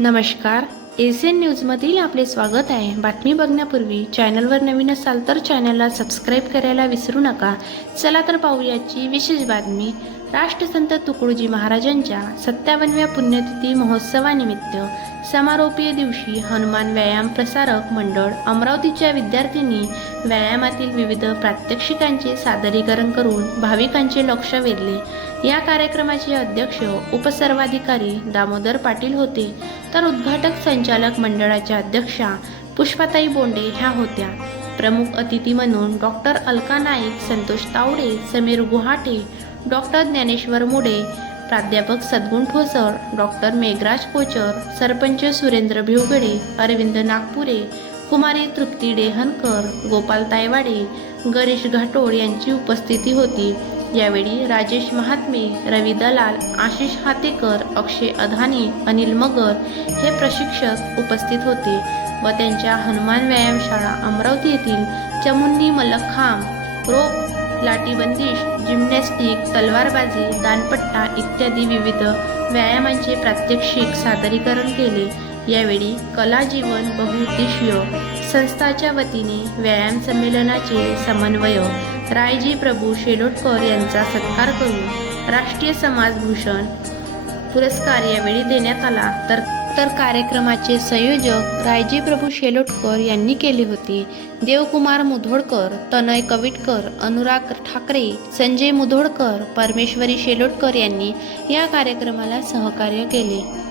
नमस्कार. एशियन न्यूजमधील आपले स्वागत आहे. बातमी बघण्यापूर्वी चॅनलवर नवीन असाल तर चॅनलला सबस्क्राईब करायला विसरू नका. चला तर पाहूयाची विशेष बातमी. राष्ट्रसंत तुकडोजी महाराजांच्या सत्तावन्नव्या पुण्यतिथी महोत्सवानिमित्त समारोपीय दिवशी हनुमान व्यायाम प्रसारक मंडळ अमरावतीच्या विद्यार्थ्यांनी व्यायामातील विविध प्रात्यक्षिकांचे सादरीकरण करून भाविकांचे लक्ष वेधले. या कार्यक्रमाचे अध्यक्ष उपसर्वाधिकारी दामोदर पाटील होते. तर उद्घाटक संचालक मंडळाच्या अध्यक्षा पुष्पाताई बोंडे ह्या होत्या. प्रमुख अतिथी म्हणून डॉक्टर अलका नाईक संतोष तावडे समीर गुहाटे डॉक्टर ज्ञानेश्वर मुडे प्राध्यापक सद्गुण ठोसर डॉक्टर मेघराज कोचर सरपंच सुरेंद्र भिवगडे अरविंद नागपुरे कुमारी तृप्ती डेहनकर गोपाल तायवाडे गणेश घाटोळ यांची उपस्थिती होती. यावेळी राजेश महात्मे रवी दलाल आशिष हातेकर अक्षय अधानी अनिल मगर हे प्रशिक्षक उपस्थित होते व त्यांच्या हनुमान व्यायामशाळा अमरावती येथील चमुन्नी मल्लखांब रोप लाटीबंदिश जिम्नॅस्टिक तलवारबाजी दानपट्टा इत्यादी विविध व्यायामांचे प्रात्यक्षिक सादरीकरण केले. यावेळी कला जीवन बहुउद्देशीय संस्थाच्या वतीने व्यायाम संमेलनाचे समन्वय रायजी प्रभू शेलोटकर यांचा सत्कार करून राष्ट्रीय समाजभूषण पुरस्कार यावेळी देण्यात आला. तर तर कार्यक्रमाचे संयोजक रायजी प्रभू शेलोटकर यांनी केले होते. देवकुमार मुधोडकर तनय कविटकर अनुराग ठाकरे संजय मुधोडकर परमेश्वरी शेलोटकर यांनी या कार्यक्रमाला सहकार्य केले.